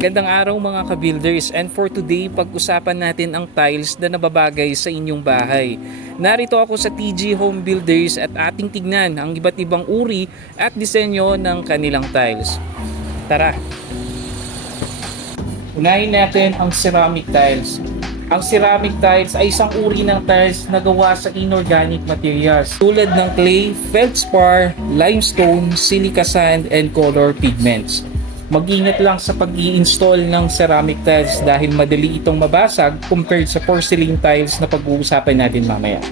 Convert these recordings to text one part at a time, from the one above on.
Magandang araw mga ka-builders, and for today pag-usapan natin ang tiles na nababagay sa inyong bahay. Narito ako sa TG Home Builders at ating tignan ang iba't ibang uri at disenyo ng kanilang tiles. Tara! Unahin natin ang ceramic tiles. Ang ceramic tiles ay isang uri ng tiles na gawa sa inorganic materials tulad ng clay, feldspar, limestone, silica sand, and color pigments. Mag-ingat lang sa pag-i-install ng ceramic tiles dahil madali itong mabasag compared sa porcelain tiles na pag-uusapan natin mamaya.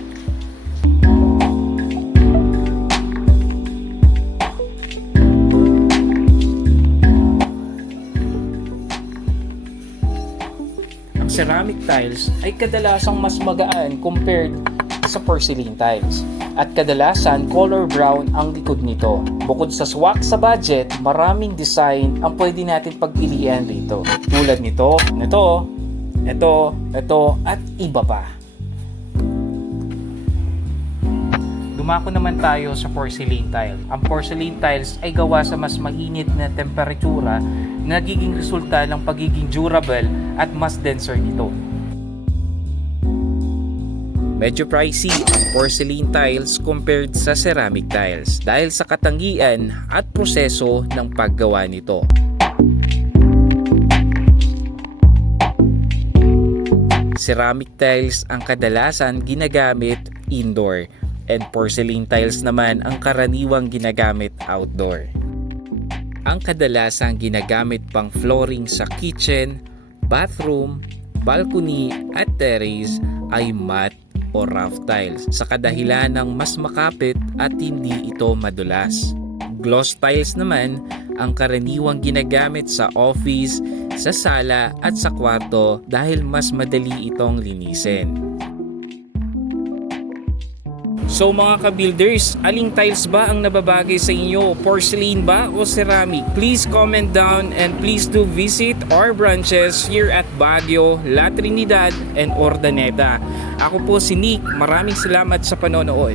Ang ceramic tiles ay kadalasang mas magaan compared sa porcelain tiles. At kadalasan color brown ang likod nito. Bukod sa swak sa budget, maraming design ang pwede natin pagpilian rito. Tulad nito, ito, at iba pa. Dumako naman tayo sa porcelain tile. Ang porcelain tiles ay gawa sa mas mainit na temperatura, nagiging resulta ng pagiging durable at mas denser nito. Medyo pricey ang porcelain tiles compared sa ceramic tiles dahil sa katangian at proseso ng paggawa nito. Ceramic tiles ang kadalasan ginagamit indoor and porcelain tiles naman ang karaniwang ginagamit outdoor. Ang kadalasang ginagamit pang flooring sa kitchen, bathroom, balcony at terrace ay matte o rough tiles sa kadahilan ng mas makapit at hindi ito madulas. Gloss tiles naman ang karaniwang ginagamit sa office, sa sala at sa kwarto dahil mas madali itong linisin. So mga ka-builders, aling tiles ba ang nababagay sa inyo? Porcelain ba o ceramic? Please comment down and please do visit our branches here at Baguio, La Trinidad and Urdaneta. Ako po si Nick, maraming salamat sa panonood.